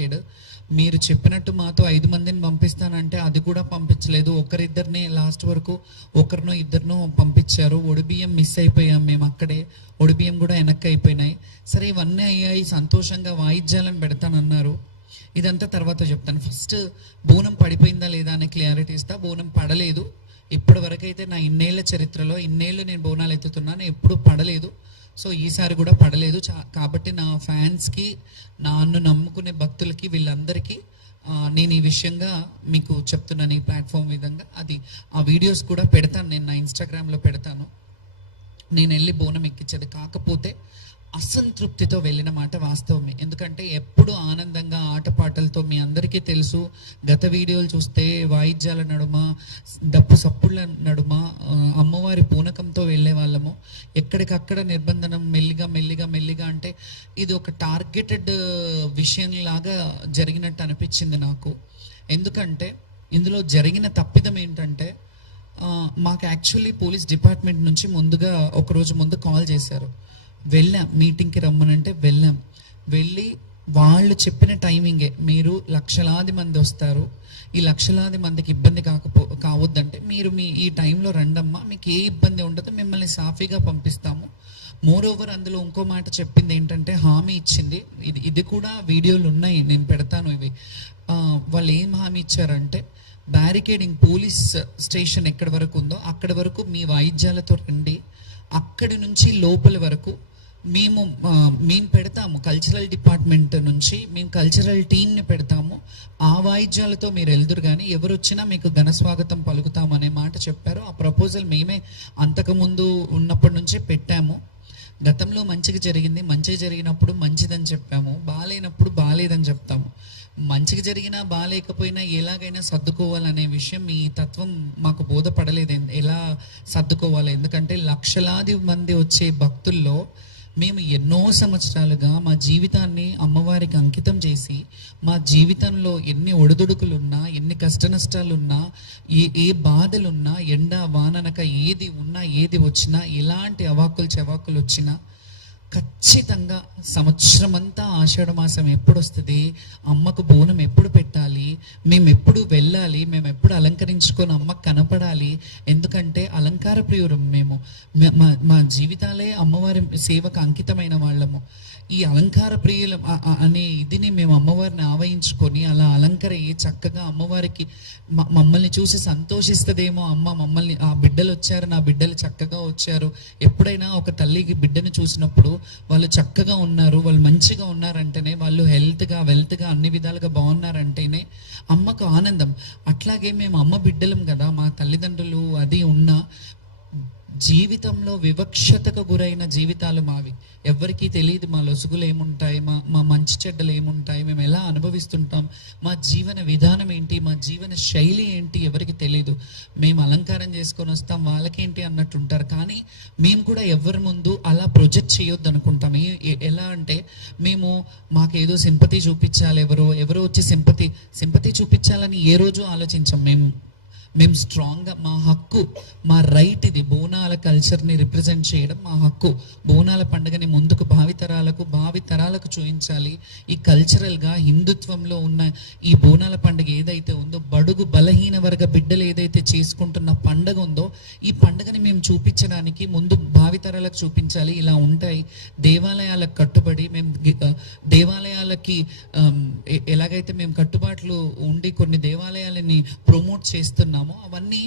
Barricade. మీరు చెప్పినట్టు మాతో 5 మందిని పంపిస్తానంటే అది కూడా పంపించలేదు. ఒకరిద్దరిని లాస్ట్ వరకు ఒకరినో ఇద్దరినో పంపించారు. ఒడిబియ్యం మిస్ అయిపోయాం మేము అక్కడే. ఒడిబియ్యం కూడా వెనక్కి అయిపోయినాయి. సరే ఇవన్నీ అయ్యాయి, సంతోషంగా వాయిద్యాలను పెడతానన్నారు. ఇదంతా తర్వాత చెప్తాను. ఫస్ట్ బోనం పడిపోయిందా లేదా అనే క్లారిటీ ఇస్తా. బోనం పడలేదు. ఇప్పటి వరకు అయితే నా ఇన్నేళ్ల చరిత్రలో, ఇన్నేళ్ళు నేను బోనాలు ఎత్తుతున్నాను, ఎప్పుడు పడలేదు. సో ఈసారి కూడా పడలేదు. కాబట్టి నా ఫ్యాన్స్కి, నన్ను నమ్ముకునే భక్తులకి, వీళ్ళందరికీ నేను ఈ విషయంగా మీకు చెప్తున్నాను. ఈ ప్లాట్ఫామ్ విధంగా అది ఆ వీడియోస్ కూడా పెడతాను, నేను నా ఇన్స్టాగ్రామ్లో పెడతాను. నేను వెళ్ళి బోనం ఎక్కించేది. కాకపోతే అసంతృప్తితో వెళ్ళిన మాట వాస్తవమే. ఎందుకంటే ఎప్పుడు ఆనందంగా ఆటపాటలతో, మీ అందరికీ తెలుసు, గత వీడియోలు చూస్తే వాయిద్యాల నడుమ, డప్పు సప్పుళ్ళ నడుమ అమ్మవారి పూనకంతో వెళ్ళే వాళ్ళము. ఎక్కడికక్కడ నిర్బంధనం మెల్లిగా మెల్లిగా మెల్లిగా, అంటే ఇది ఒక టార్గెటెడ్ విషయంలాగా జరిగినట్టు అనిపించింది నాకు. ఎందుకంటే ఇందులో జరిగిన తప్పిదం ఏంటంటే, మాకు యాక్చువల్లీ పోలీస్ డిపార్ట్మెంట్ నుంచి ముందుగా ఒకరోజు ముందు కాల్ చేశారు. వెళ్ళాం, మీటింగ్కి రమ్మనంటే వెళ్ళాం. వెళ్ళి వాళ్ళు చెప్పిన టైమింగే, మీరు లక్షలాది మంది వస్తారు, ఈ లక్షలాది మందికి ఇబ్బంది కావద్దంటే మీరు ఈ టైంలో రండమ్మా, మీకు ఏ ఇబ్బంది ఉండదు, మిమ్మల్ని సాఫీగా పంపిస్తాము. మోరోవర్ అందులో ఇంకో మాట చెప్పింది ఏంటంటే, హామీ ఇచ్చింది. ఇది కూడా వీడియోలు ఉన్నాయి, నేను పెడతాను ఇవి. వాళ్ళు ఏం హామీ ఇచ్చారంటే, బ్యారికేడింగ్ పోలీస్ స్టేషన్ ఎక్కడి వరకు ఉందో అక్కడి వరకు మీ వాయిద్యాలతో రండి, అక్కడి నుంచి లోపల వరకు మేము పెడతాము. కల్చరల్ డిపార్ట్మెంట్ నుంచి మేము కల్చరల్ టీమ్ని పెడతాము, ఆ వాయిద్యాలతో మీరు వెళ్దురు, కానీ ఎవరు వచ్చినా మీకు ఘన స్వాగతం పలుకుతాము అనే మాట చెప్పారు. ఆ ప్రపోజల్ మేమే అంతకుముందు ఉన్నప్పటి నుంచే పెట్టాము. గతంలో మంచిగా జరిగింది, మంచిగా జరిగినప్పుడు మంచిదని చెప్పాము, బాగాలేనప్పుడు బాగాలేదని చెప్తాము. మంచిగా జరిగినా బాగాలేకపోయినా ఎలాగైనా సర్దుకోవాలనే విషయం, ఈ తత్వం మాకు బోధపడలేదు ఎలా సర్దుకోవాలి. ఎందుకంటే లక్షలాది మంది వచ్చే భక్తుల్లో మేము ఎన్నో సంవత్సరాలుగా మా జీవితాన్ని అమ్మవారికి అంకితం చేసి, మా జీవితంలో ఎన్ని ఒడిదుడుకులున్నా, ఎన్ని కష్ట నష్టాలున్నా, ఏ బాధలున్నా, ఎండ వాననక ఏది ఉన్నా, ఏది వచ్చినా, ఎలాంటి అవాకులు చవాకులు వచ్చినా ఖచ్చితంగా సంవత్సరం అంతా ఆషాఢ మాసం ఎప్పుడు వస్తుంది, అమ్మకు బోనం ఎప్పుడు పెట్టాలి, మేము ఎప్పుడు వెళ్ళాలి, మేము ఎప్పుడు అలంకరించుకొని అమ్మకు కనపడాలి. ఎందుకంటే అలంకార ప్రియురం మేము. మా జీవితాలే అమ్మవారి సేవకు అంకితమైన వాళ్ళము. ఈ అలంకార ప్రియుల అనే ఇదిని మేము అమ్మవారిని ఆవహించుకొని అలా అలంకరయ్యి చక్కగా అమ్మవారికి మమ్మల్ని చూసి సంతోషిస్తుందేమో, అమ్మ మమ్మల్ని, ఆ బిడ్డలు వచ్చారు, నా బిడ్డలు చక్కగా వచ్చారు. ఎప్పుడైనా ఒక తల్లికి బిడ్డను చూసినప్పుడు వాళ్ళు చక్కగా ఉన్నారు, వాళ్ళు మంచిగా ఉన్నారంటేనే, వాళ్ళు హెల్త్గా వెల్త్గా అన్ని విధాలుగా బాగున్నారంటేనే అమ్మకు ఆనందం. అట్లాగే మేము అమ్మ బిడ్డలం కదా, మా తల్లిదండ్రులు అది ఉన్నా జీవితంలో వివక్షతకు గురైన జీవితాలు మావి. ఎవరికీ తెలియదు మా లొసుగులు ఏముంటాయి, మా మంచి చెడ్డలు ఏముంటాయి, మేము ఎలా అనుభవిస్తుంటాం, మా జీవన విధానం ఏంటి, మా జీవన శైలి ఏంటి ఎవరికి తెలియదు. మేము అలంకారం చేసుకొని వస్తాం, వాళ్ళకేంటి అన్నట్టు ఉంటారు. కానీ మేము కూడా ఎవరి ముందు అలా ప్రొజెక్ట్ చేయొద్దు అనుకుంటాం. ఎలా అంటే, మాకేదో సింపతి చూపించాలి, ఎవరో వచ్చి సింపతి చూపించాలని ఏ రోజు ఆలోచించాం. మేము స్ట్రాంగ్గా, మా హక్కు, మా రైట్ ఇది. బోనాల కల్చర్ని రిప్రజెంట్ చేయడం మా హక్కు. బోనాల పండుగని ముందుకు భావితరాలకు చూపించాలి. ఈ కల్చరల్గా హిందుత్వంలో ఉన్న ఈ బోనాల పండుగ ఏదైతే ఉందో, బడుగు బలహీన వర్గ బిడ్డలు ఏదైతే చేసుకుంటున్న పండుగ ఉందో, ఈ పండుగని మేము చూపించడానికి ముందు భావితరాలకు చూపించాలి. ఇలా ఉంటాయి దేవాలయాలకు కట్టుబడి, మేము దేవాలయాలకి ఎలాగైతే మేము కట్టుబాట్లు ఉండి కొన్ని దేవాలయాలని ప్రమోట్ చేస్తున్నాం, అవన్నీ